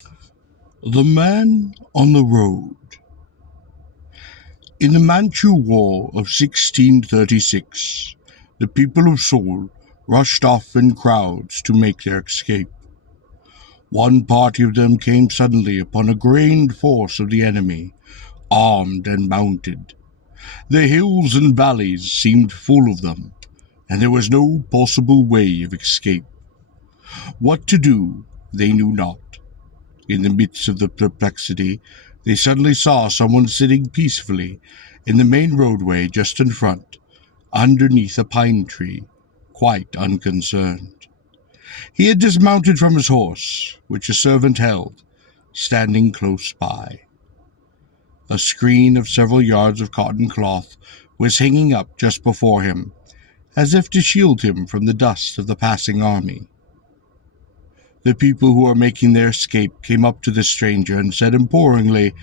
The Man on the Road. In the Manchu War of 1636, the people of Seoul rushed off in crowds to make their escape. One party of them came suddenly upon a grand force of the enemy, armed and mounted. The hills and valleys seemed full of them, and there was no possible way of escape. What to do they knew not. In the midst of the perplexity, they suddenly saw someone sitting peacefully in the main roadway just in front, underneath a pine tree, quite unconcerned. He had dismounted from his horse, which a servant held, standing close by. A screen of several yards of cotton cloth was hanging up just before him, as if to shield him from the dust of the passing army. The people who were making their escape came up to the stranger and said imploringly,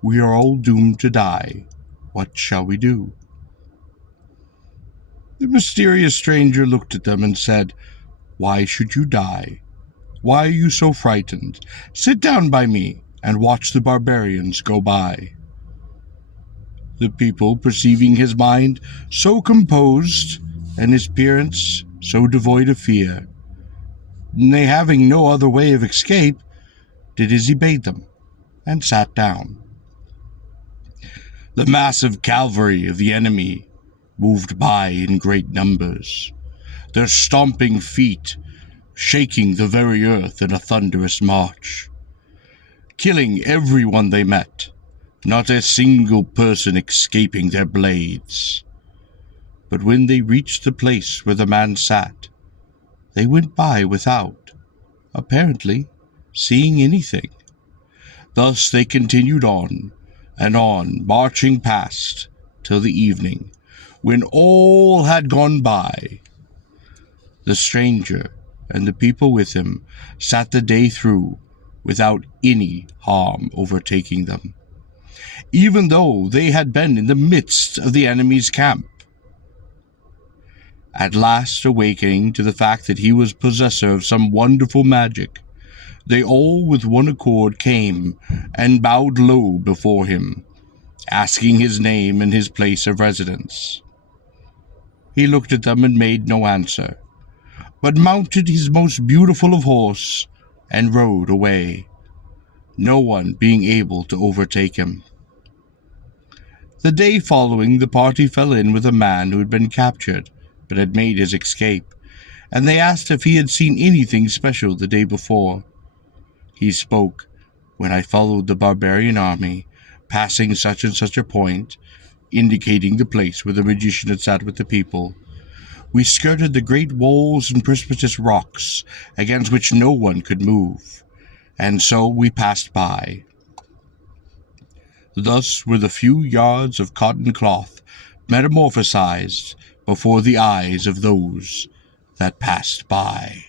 "We are all doomed to die. What shall we do?" The mysterious stranger looked at them and said, "Why should you die? Why are you so frightened? Sit down by me and watch the barbarians go by." The people, perceiving his mind so composed and his appearance so devoid of fear, they having no other way of escape, did as he bade them, and sat down. The massive cavalry of the enemy moved by in great numbers, their stomping feet shaking the very earth in a thunderous march, killing everyone they met, not a single person escaping their blades. But when they reached the place where the man sat, they went by without, apparently, seeing anything. Thus they continued on, and on, marching past, till the evening, when all had gone by. The stranger and the people with him sat the day through, without any harm overtaking them, even though they had been in the midst of the enemy's camp. At last, awakening to the fact that he was possessor of some wonderful magic, they all with one accord came and bowed low before him, asking his name and his place of residence. He looked at them and made no answer, but mounted his most beautiful of horse and rode away, no one being able to overtake him. The day following, the party fell in with a man who had been captured, but had made his escape, and they asked if he had seen anything special the day before. He spoke, "When I followed the barbarian army, passing such and such a point," indicating the place where the magician had sat with the people, "we skirted the great walls and precipitous rocks, against which no one could move, and so we passed by." Thus were the few yards of cotton cloth metamorphosized before the eyes of those that passed by.